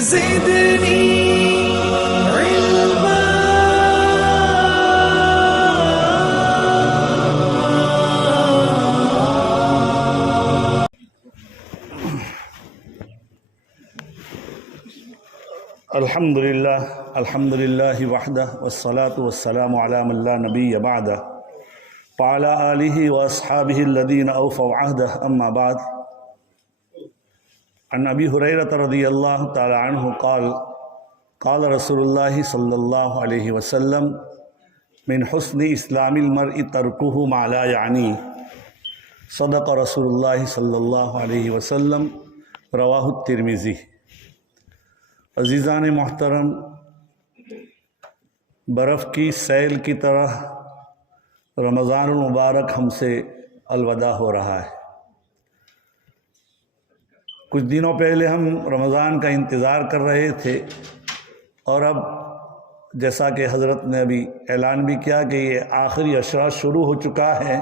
زدني علما. الحمد لله وحده والصلاة والسلام على من لا نبي بعده وعلى آله وأصحابه الذين أوفوا عهده أما بعد. عن أبي هريرة رضي الله تعالى عنه قال رسول الله صلى الله عليه وسلم من حسن إسلام المرء تركه ما لا يعنيه. صدق رسول الله صلى الله عليه وسلم. رواہ الترمذی. عزیزان محترم، برف کی سیل کی طرح رمضان المبارک ہم سے الوداع ہو رہا ہے. کچھ دنوں پہلے ہم رمضان کا انتظار کر رہے تھے، اور اب جیسا کہ حضرت نے ابھی اعلان بھی کیا کہ یہ آخری عشرہ شروع ہو چکا ہے،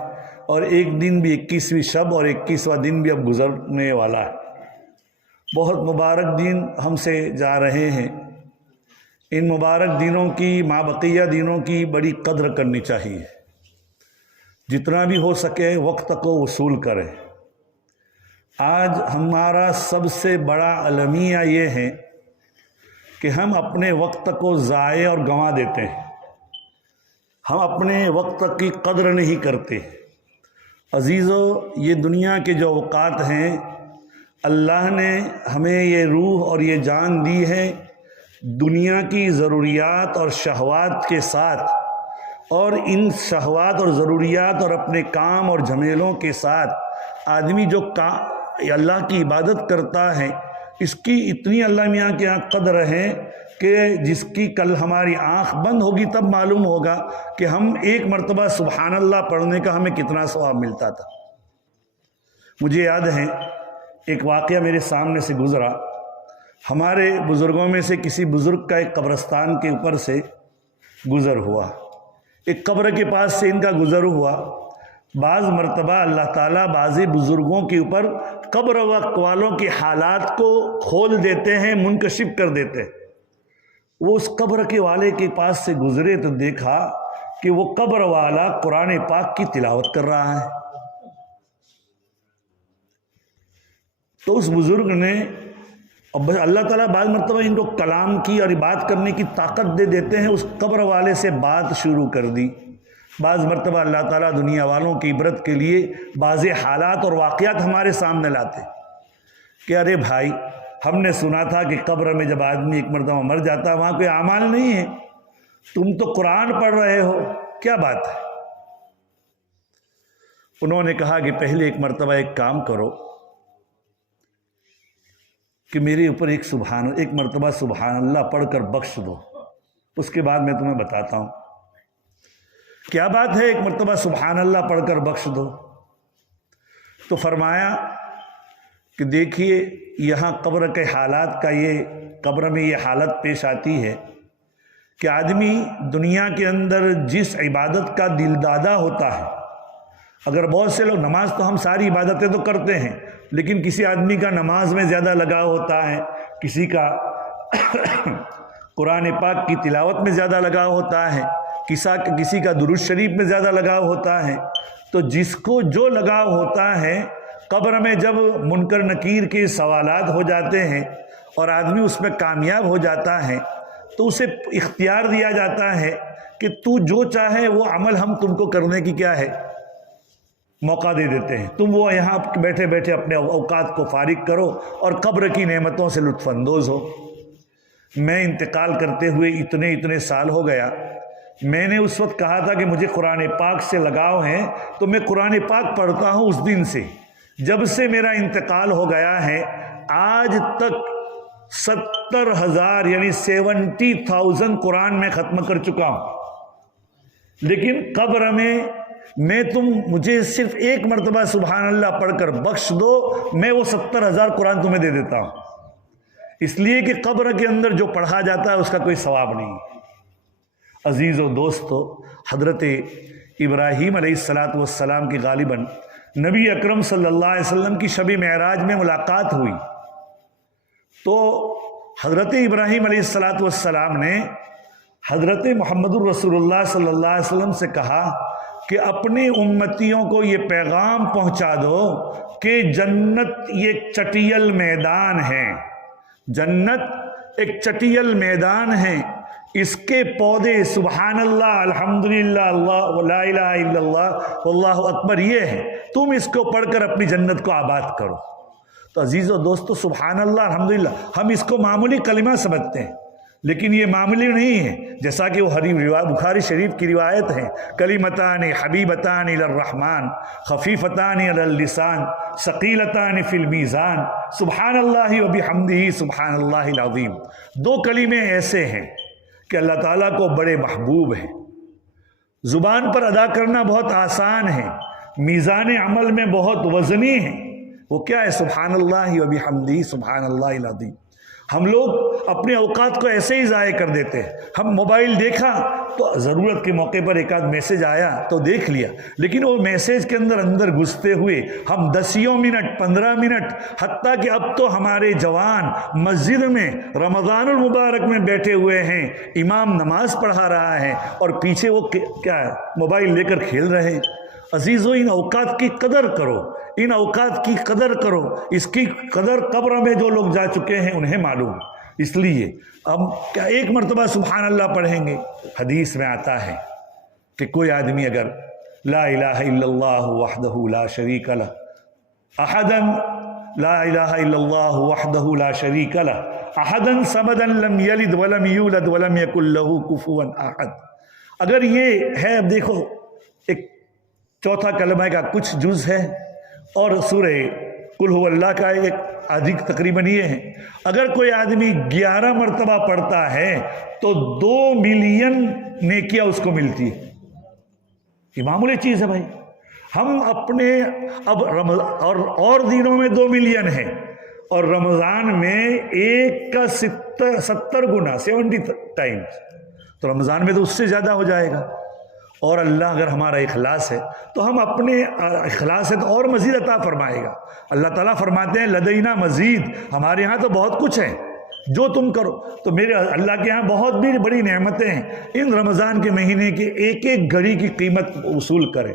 اور ایک دن بھی 21ویں شب اور 21واں دن بھی اب گزرنے والا ہے. بہت مبارک دن ہم سے جا رہے ہیں. ان مبارک دنوں کی، مابقیہ دنوں کی بڑی قدر کرنی چاہیے. جتنا بھی ہو سکے وقت کو وصول کریں. آج ہمارا سب سے بڑا المیہ یہ ہے کہ ہم اپنے وقت کو ضائع اور گنوا دیتے ہیں. ہم اپنے وقت کی قدر نہیں کرتے. عزیزو، یہ دنیا کے جو اوقات ہیں، اللہ نے ہمیں یہ روح اور یہ جان دی ہے دنیا کی ضروریات اور شہوات کے ساتھ، اور ان شہوات اور ضروریات اور اپنے کام اور جھمیلوں کے ساتھ آدمی جو اللہ کی عبادت کرتا ہے، اس کی اتنی اللہ میاں کے یہاں قدر ہے کہ جس کی کل ہماری آنکھ بند ہوگی تب معلوم ہوگا کہ ہم ایک مرتبہ سبحان اللہ پڑھنے کا ہمیں کتنا ثواب ملتا تھا. مجھے یاد ہے ایک واقعہ میرے سامنے سے گزرا. ہمارے بزرگوں میں سے کسی بزرگ کا ایک قبرستان کے اوپر سے گزر ہوا. ایک قبر کے پاس سے ان کا گزر ہوا. بعض مرتبہ اللہ تعالیٰ بعض بزرگوں کے اوپر قبر والوں کے حالات کو کھول دیتے ہیں، منکشف کر دیتے ہیں. وہ اس قبر کے والے کے پاس سے گزرے تو دیکھا کہ وہ قبر والا قرآن پاک کی تلاوت کر رہا ہے. تو اس بزرگ نے، اللہ تعالیٰ بعض مرتبہ ان کو کلام کی اور بات کرنے کی طاقت دے دیتے ہیں، اس قبر والے سے بات شروع کر دی. بعض مرتبہ اللہ تعالیٰ دنیا والوں کی عبرت کے لیے بعض حالات اور واقعات ہمارے سامنے لاتے کہ ارے بھائی، ہم نے سنا تھا کہ قبر میں جب آدمی ایک مرتبہ مر جاتا ہے وہاں کوئی اعمال نہیں ہے، تم تو قرآن پڑھ رہے ہو، کیا بات ہے؟ انہوں نے کہا کہ پہلے ایک مرتبہ ایک کام کرو کہ میرے اوپر ایک مرتبہ سبحان اللہ پڑھ کر بخش دو، اس کے بعد میں تمہیں بتاتا ہوں کیا بات ہے. ایک مرتبہ سبحان اللہ پڑھ کر بخش دو. تو فرمایا کہ دیکھیے یہاں قبر کے حالات کا، یہ قبر میں یہ حالت پیش آتی ہے کہ آدمی دنیا کے اندر جس عبادت کا دل دادا ہوتا ہے، اگر بہت سے لوگ، نماز تو ہم ساری عبادتیں تو کرتے ہیں، لیکن کسی آدمی کا نماز میں زیادہ لگاؤ ہوتا ہے، کسی کا قرآن پاک کی تلاوت میں زیادہ لگاؤ ہوتا ہے، کسی کا درود شریف میں زیادہ لگاؤ ہوتا ہے. تو جس کو جو لگاؤ ہوتا ہے، قبر میں جب منکر نکیر کے سوالات ہو جاتے ہیں اور آدمی اس میں کامیاب ہو جاتا ہے تو اسے اختیار دیا جاتا ہے کہ تو جو چاہے وہ عمل ہم تم کو کرنے کی کیا ہے موقع دے دیتے ہیں. تم وہ یہاں بیٹھے بیٹھے اپنے اوقات کو فارغ کرو اور قبر کی نعمتوں سے لطف اندوز ہو. میں انتقال کرتے ہوئے اتنے سال ہو گیا. میں نے اس وقت کہا تھا کہ مجھے قرآن پاک سے لگاؤ ہے، تو میں قرآن پاک پڑھتا ہوں اس دن سے. جب سے میرا انتقال ہو گیا ہے آج تک 70,000 یعنی 70,000 قرآن میں ختم کر چکا ہوں. لیکن قبر میں مجھے صرف ایک مرتبہ سبحان اللہ پڑھ کر بخش دو، میں وہ 70,000 قرآن تمہیں دے دیتا ہوں. اس لیے کہ قبر کے اندر جو پڑھا جاتا ہے اس کا کوئی ثواب نہیں. عزیز و دوستو، حضرت ابراہیم علیہ السلام کی غالباً نبی اکرم صلی اللہ علیہ وسلم کی شب معراج میں ملاقات ہوئی. تو حضرت ابراہیم علیہ الصلاۃ والسلام نے حضرت محمد الرسول اللہ صلی اللہ علیہ وسلم سے کہا کہ اپنی امتیوں کو یہ پیغام پہنچا دو کہ جنت یہ چٹیل میدان ہے، جنت ایک چٹیل میدان ہے، اس کے پودے سبحان اللہ الحمدللہ اللہ لا الہ الا اللہ واللہ اکبر یہ ہے، تم اس کو پڑھ کر اپنی جنت کو آباد کرو۔ تو عزیز و دوستو سبحان اللہ الحمدللہ ہم اس کو معمولی کلمہ سمجھتے ہیں، لیکن یہ معمولی نہیں ہے، جیسا کہ وہ بخاری شریف کی روایت ہے، کلمتان حبیبتان الی الرحمن خفیفتان علی اللسان ثقیلتان فی المیزان سبحان اللہ وبحمدہ سبحان اللہ العظیم۔ دو کلمے ایسے ہیں کہ اللہ تعالیٰ کو بڑے محبوب ہیں، زبان پر ادا کرنا بہت آسان ہے، میزان عمل میں بہت وزنی ہے۔ وہ کیا ہے؟ سبحان اللہ وبحمدہ سبحان اللہ العظیم۔ ہم لوگ اپنے اوقات کو ایسے ہی ضائع کر دیتے ہیں، ہم موبائل دیکھا تو ضرورت کے موقع پر ایک آدھ میسج آیا تو دیکھ لیا، لیکن وہ میسج کے اندر گھستے ہوئے ہم 10 منٹ 15 منٹ، حتیٰ کہ اب تو ہمارے جوان مسجد میں رمضان المبارک میں بیٹھے ہوئے ہیں، امام نماز پڑھا رہا ہے اور پیچھے وہ کیا ہے موبائل لے کر کھیل رہے ہیں۔ عزیزو ان اوقات کی قدر کرو، ان اوقات کی قدر کرو، اس کی قدر قبر میں جو لوگ جا چکے ہیں انہیں معلوم۔ اس لیے اب کیا ایک مرتبہ سبحان اللہ پڑھیں گے؟ حدیث میں آتا ہے کہ کوئی آدمی اگر لا الہ الا اللہ وحدہ لا شریک لہ احدا لا الہ الا اللہ وحدہ لا شریک لہ احدا صمدا لم یلد ولم یولد ولم یکن لہ کفوا احد، اگر یہ ہے، اب دیکھو ایک چوتھا کلمہ کا کچھ جز ہے اور سورہ قل هو اللہ کا ایک آدھی تقریباً یہ ہے، اگر کوئی آدمی 11 مرتبہ پڑھتا ہے تو 2 ملین نیکیاں اس کو ملتی ہے۔ یہ معمولی چیز ہے بھائی، ہم اپنے اب اور دنوں میں 2 ملین ہے اور رمضان میں 1 کا 70 گنا 70 ٹائمز، تو رمضان میں تو اس سے زیادہ ہو جائے گا۔ اور اللہ اگر ہمارا اخلاص ہے تو ہم اپنے اخلاص ہے تو اور مزید عطا فرمائے گا۔ اللہ تعالیٰ فرماتے ہیں لدینا مزید، ہمارے ہاں تو بہت کچھ ہے جو تم کرو، تو میرے اللہ کے ہاں بہت بھی بڑی نعمتیں ہیں۔ ان رمضان کے مہینے کی ایک ایک گھڑی کی قیمت وصول کریں۔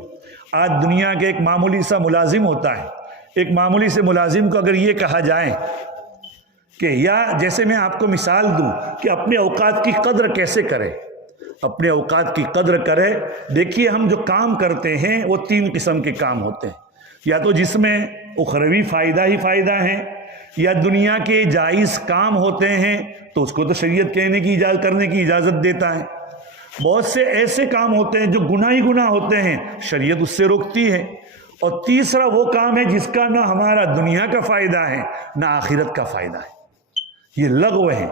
آج دنیا کے ایک معمولی سا ملازم ہوتا ہے، ایک معمولی سے ملازم کو اگر یہ کہا جائے کہ یا جیسے میں آپ کو مثال دوں کہ اپنے اوقات کی قدر کیسے کرے، اپنے اوقات کی قدر کرے۔ دیکھیے ہم جو کام کرتے ہیں وہ 3 قسم کے کام ہوتے ہیں، یا تو جس میں اخروی فائدہ ہی فائدہ ہے، یا دنیا کے جائز کام ہوتے ہیں تو اس کو تو شریعت کرنے کی اجازت دیتا ہے۔ بہت سے ایسے کام ہوتے ہیں جو گناہ ہی گناہ ہوتے ہیں، شریعت اس سے روکتی ہے۔ اور تیسرا وہ کام ہے جس کا نہ ہمارا دنیا کا فائدہ ہے نہ آخرت کا فائدہ ہے، یہ لغو ہے۔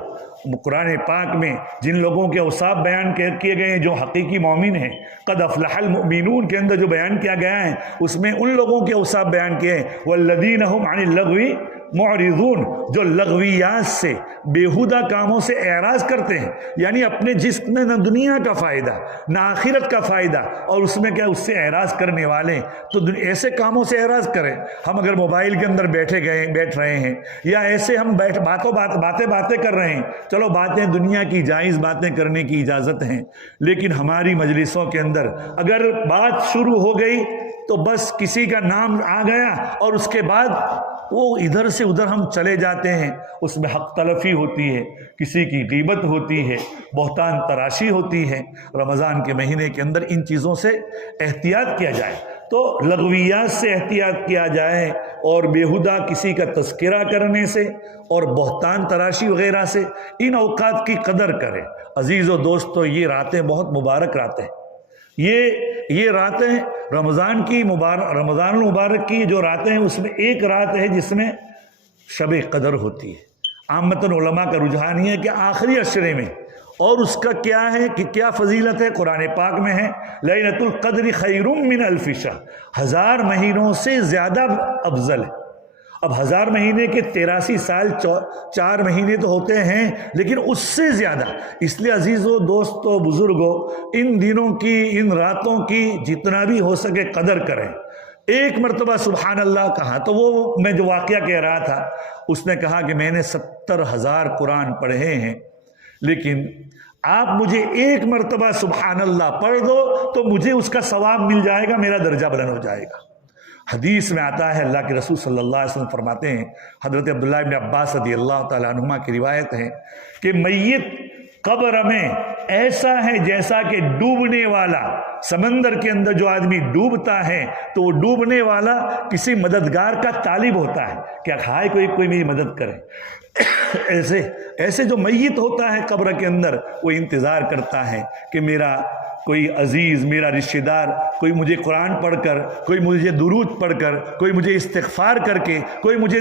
قرآن پاک میں جن لوگوں کے اوصاف بیان کیے گئے ہیں جو حقیقی مومن ہیں، قد افلح المؤمنون کے اندر جو بیان کیا گیا ہے اس میں ان لوگوں کے اوصاف بیان کیے ہیں والذین هم عن اللغو معرضون، جو لغویات سے بیہودہ کاموں سے اعراض کرتے ہیں، یعنی اپنے جسم میں نہ دنیا کا فائدہ نہ آخرت کا فائدہ، اور اس میں کیا اس سے اعراض کرنے والے تو ایسے کاموں سے اعراض کریں۔ ہم اگر موبائل کے اندر بیٹھ رہے ہیں یا ایسے ہم باتیں کر رہے ہیں، چلو باتیں دنیا کی جائز باتیں کرنے کی اجازت ہیں، لیکن ہماری مجلسوں کے اندر اگر بات شروع ہو گئی تو بس کسی کا نام آ گیا اور اس کے بعد وہ ادھر سے ادھر ہم چلے جاتے ہیں، اس میں حق تلفی ہوتی ہے، کسی کی غیبت ہوتی ہے، بہتان تراشی ہوتی ہے۔ رمضان کے مہینے کے اندر ان چیزوں سے احتیاط کیا جائے، تو لغویات سے احتیاط کیا جائے اور بیہودہ کسی کا تذکرہ کرنے سے اور بہتان تراشی وغیرہ سے ان اوقات کی قدر کریں۔ عزیز و دوستو یہ راتیں بہت مبارک راتیں، یہ راتیں رمضان المبارک کی جو راتیں ہیں اس میں ایک رات ہے جس میں شب قدر ہوتی ہے۔ عامتاً علماء کا رجحان یہ ہے کہ آخری عشرے میں، اور اس کا کیا ہے کہ کیا فضیلت ہے، قرآن پاک میں ہے لیلۃ القدر خیر من الف شہر، 1000 مہینوں سے زیادہ افضل ہے۔ اب 1000 مہینے کے 83 سال 4 مہینے تو ہوتے ہیں، لیکن اس سے زیادہ۔ اس لیے عزیزو دوستو بزرگو ان دنوں کی ان راتوں کی جتنا بھی ہو سکے قدر کریں، ایک مرتبہ سبحان اللہ کہا تو وہ میں جو واقعہ کہہ رہا تھا اس نے کہا کہ میں نے 70,000 قرآن پڑھے ہیں، لیکن آپ مجھے ایک مرتبہ سبحان اللہ پڑھ دو تو مجھے اس کا ثواب مل جائے گا، میرا درجہ بلند ہو جائے گا۔ حدیث میں آتا ہے، اللہ کے رسول صلی اللہ علیہ وسلم فرماتے ہیں، حضرت عبداللہ ابن عباس رضی اللہ تعالیٰ عنہما کی روایت ہے کہ میت قبر میں ایسا ہے جیسا کہ ڈوبنے والا، سمندر کے اندر جو آدمی ڈوبتا ہے تو وہ ڈوبنے والا کسی مددگار کا طالب ہوتا ہے، کیا ہائے کوئی میری مدد کرے۔ ایسے جو میت ہوتا ہے قبر کے اندر، وہ انتظار کرتا ہے کہ میرا کوئی عزیز، میرا رشتہ دار، کوئی مجھے قرآن پڑھ کر، کوئی مجھے درود پڑھ کر، کوئی مجھے استغفار کر کے، کوئی مجھے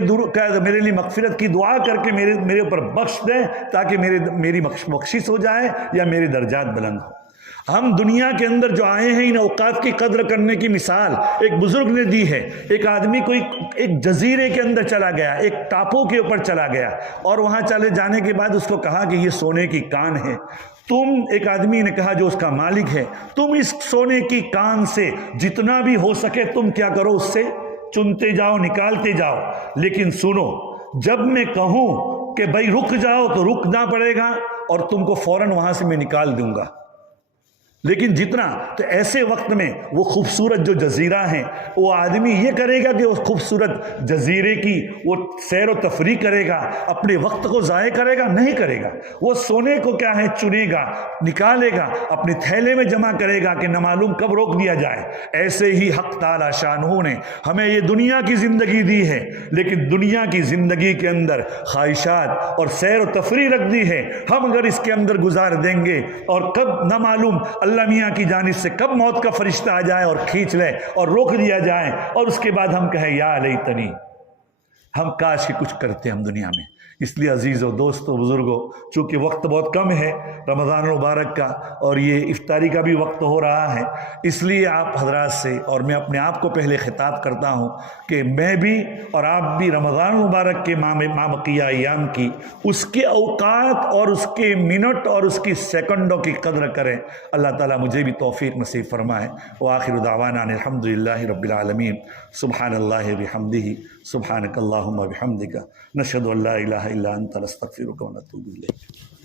میرے لیے مغفرت کی دعا کر کے میرے اوپر بخش دے تاکہ میری بخشش ہو جائے یا میرے درجات بلند ہو۔ ہم دنیا کے اندر جو آئے ہیں ان اوقات کی قدر کرنے کی مثال ایک بزرگ نے دی ہے۔ ایک آدمی کوئی ایک جزیرے کے اندر چلا گیا، ایک ٹاپو کے اوپر چلا گیا، اور وہاں چلے جانے کے بعد اس کو کہا کہ یہ سونے کی کان ہے، ایک آدمی نے کہا جو اس کا مالک ہے، تم اس سونے کی کان سے جتنا بھی ہو سکے تم کیا کرو، اس سے چنتے جاؤ، نکالتے جاؤ، لیکن سنو جب میں کہوں کہ بھائی رک جاؤ تو رکنا پڑے گا اور تم کو فوراً وہاں سے میں نکال دوں گا۔ لیکن جتنا تو ایسے وقت میں وہ خوبصورت جو جزیرہ ہیں، وہ آدمی یہ کرے گا کہ اس خوبصورت جزیرے کی وہ سیر و تفریح کرے گا، اپنے وقت کو ضائع کرے گا؟ نہیں کرے گا۔ وہ سونے کو کیا ہے، چنے گا، نکالے گا، اپنے تھیلے میں جمع کرے گا کہ نہ معلوم کب روک دیا جائے۔ ایسے ہی حق تعالی شانہ نے ہمیں یہ دنیا کی زندگی دی ہے، لیکن دنیا کی زندگی کے اندر خواہشات اور سیر و تفریح رکھ دی ہے۔ ہم اگر اس کے اندر گزار دیں گے اور کب نہ معلوم اللہ میاں کی جانب سے کب موت کا فرشتہ آ جائے اور کھینچ لے اور روک دیا جائے، اور اس کے بعد ہم کہیں یا لیتنی، ہم کاش کہ کچھ کرتے ہم دنیا میں۔ اس لیے عزیزوں، دوستوں، بزرگوں، چونکہ وقت بہت کم ہے رمضان المبارک کا اور یہ افطاری کا بھی وقت ہو رہا ہے، اس لیے آپ حضرات سے اور میں اپنے آپ کو پہلے خطاب کرتا ہوں کہ میں بھی اور آپ بھی رمضان المبارک کے مابقیہ ایام کی اس کے اوقات اور اس کے منٹ اور اس کی سیکنڈوں کی قدر کریں۔ اللہ تعالیٰ مجھے بھی توفیق نصیب فرمائے۔ وآخر دعوانا الحمدللہ رب العالمین۔ سبحان اللہ بحمدہ، سبحانک اللہم وبحمدک، نشہد ان لا الہ الا انت نستغفرک ونتوب الیک۔